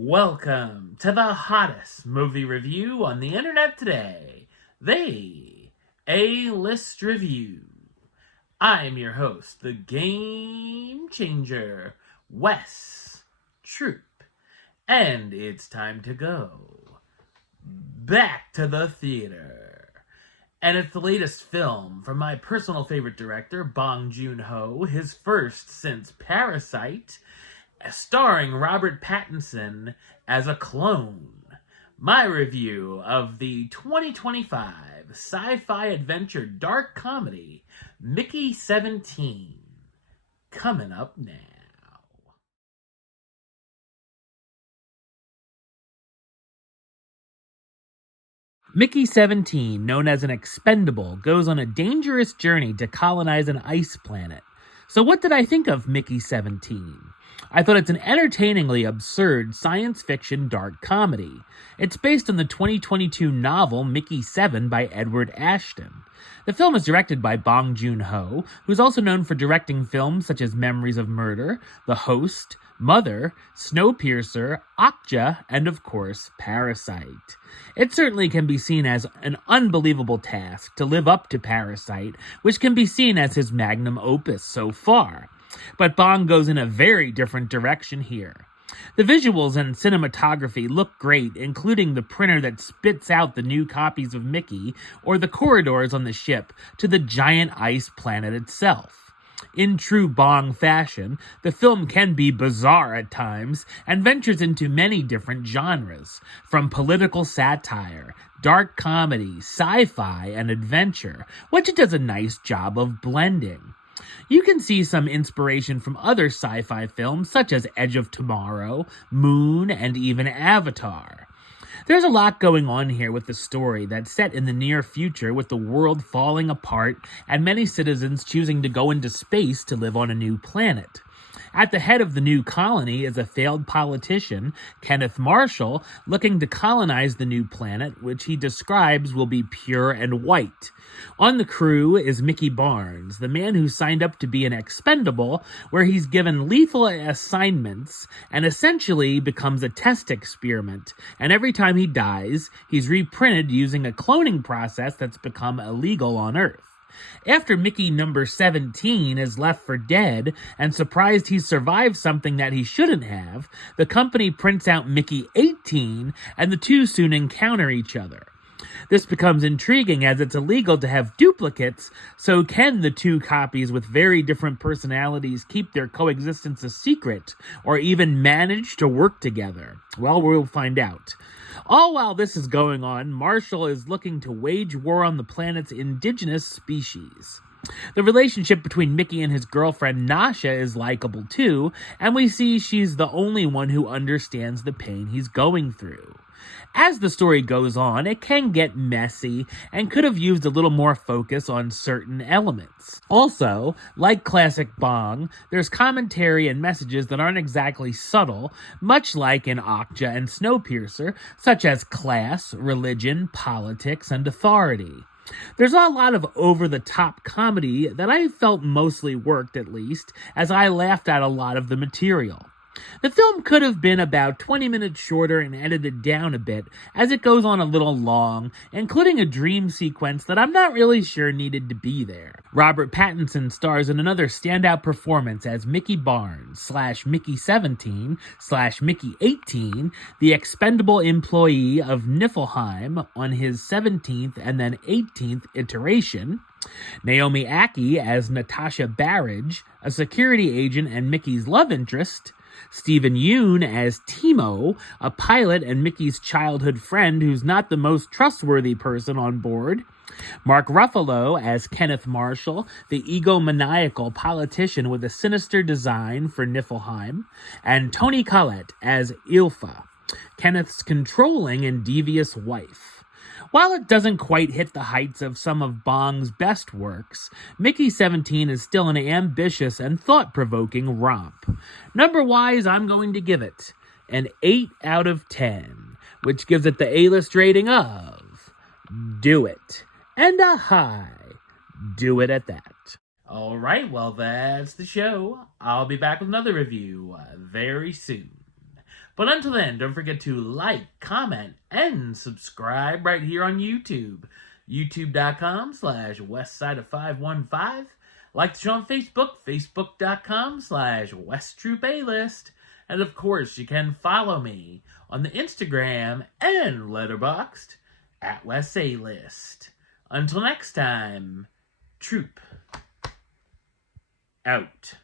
Welcome to the hottest movie review on the internet today, the A-List Review. I'm your host, the Game Changer, Wes Troop, and it's time to go back to the theater. And it's the latest film from my personal favorite director, Bong Joon-ho, his first since Parasite, starring Robert Pattinson as a clone. My review of the 2025 sci-fi adventure dark comedy, Mickey 17, coming up now. Mickey 17, known as an expendable, goes on a dangerous journey to colonize an ice planet. So what did I think of Mickey 17? I thought it's an entertainingly absurd science fiction dark comedy. It's based on the 2022 novel Mickey 7 by Edward Ashton. The film is directed by Bong Joon-ho, who's also known for directing films such as Memories of Murder, The Host, Mother, Snowpiercer, Okja, and of course, Parasite. It certainly can be seen as an unbelievable task to live up to Parasite, which can be seen as his magnum opus so far. But Bong goes in a very different direction here. The visuals and cinematography look great, including the printer that spits out the new copies of Mickey, or the corridors on the ship to the giant ice planet itself. In true Bong fashion, the film can be bizarre at times and ventures into many different genres, from political satire, dark comedy, sci-fi, and adventure, which it does a nice job of blending. You can see some inspiration from other sci-fi films such as Edge of Tomorrow, Moon, and even Avatar. There's a lot going on here with the story that's set in the near future with the world falling apart and many citizens choosing to go into space to live on a new planet. At the head of the new colony is a failed politician, Kenneth Marshall, looking to colonize the new planet, which he describes will be pure and white. On the crew is Mickey Barnes, the man who signed up to be an expendable, where he's given lethal assignments and essentially becomes a test experiment, and every time he dies, he's reprinted using a cloning process that's become illegal on Earth. After Mickey number 17 is left for dead and surprised he's survived something that he shouldn't have, the company prints out Mickey 18 and the two soon encounter each other. This becomes intriguing as it's illegal to have duplicates, so can the two copies with very different personalities keep their coexistence a secret, or even manage to work together? Well, we'll find out. All while this is going on, Marshall is looking to wage war on the planet's indigenous species. The relationship between Mickey and his girlfriend Nasha is likable too, and we see she's the only one who understands the pain he's going through. As the story goes on, it can get messy and could have used a little more focus on certain elements. Also, like classic Bong, there's commentary and messages that aren't exactly subtle, much like in Okja and Snowpiercer, such as class, religion, politics, and authority. There's a lot of over-the-top comedy that I felt mostly worked, at least, as I laughed at a lot of the material. The film could have been about 20 minutes shorter and edited down a bit, as it goes on a little long, including a dream sequence that I'm not really sure needed to be there. Robert Pattinson stars in another standout performance as Mickey Barnes / Mickey 17 / Mickey 18, the expendable employee of Niflheim on his 17th and then 18th iteration. Naomi Ackie as Natasha Barrage, a security agent and Mickey's love interest. Stephen Yeun as Timo, a pilot and Mickey's childhood friend who's not the most trustworthy person on board. Mark Ruffalo as Kenneth Marshall, the egomaniacal politician with a sinister design for Niflheim. And Toni Collette as Ilfa, Kenneth's controlling and devious wife. While it doesn't quite hit the heights of some of Bong's best works, Mickey 17 is still an ambitious and thought-provoking romp. Number-wise, I'm going to give it an 8 out of 10, which gives it the A-list rating of do it, and a high do it at that. Alright, well that's the show. I'll be back with another review very soon. But until then, don't forget to like, comment, and subscribe right here on YouTube. YouTube.com/Westside of 515. Like the show on Facebook, Facebook.com/West Troop A-List. And of course, you can follow me on the Instagram and Letterboxd at West A-List. Until next time, Troop out.